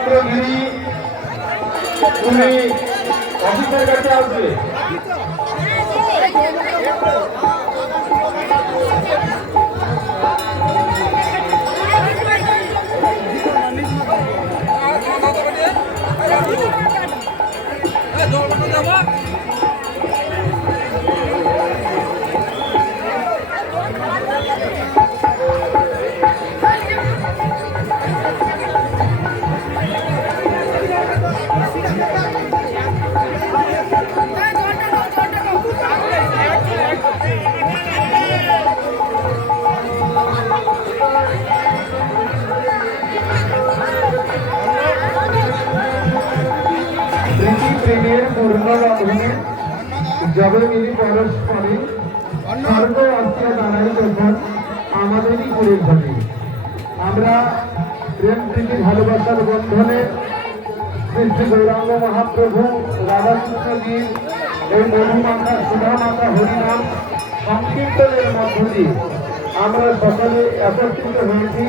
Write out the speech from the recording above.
একমাত্র গিরি তুমি অফিসের কাছে আসবে। প্রেমের পূর্ণ লগ্নে যবে মিলি পরস্পরে স্বর্গ অস্ত্র দাঁড়াই তখন আমাদেরই করে ঘটে। আমরা প্রেম প্রীতি ভালোবাসার বন্ধনে শ্রী গৌরাঙ্গ মহাপ্রভু রাধাকৃষ্ণজির এই মধুমাতা সুধামাতা হরিনাম সংকীর্তনের মধ্য দিয়ে আমরা সকলে একত্রিত হয়েছি।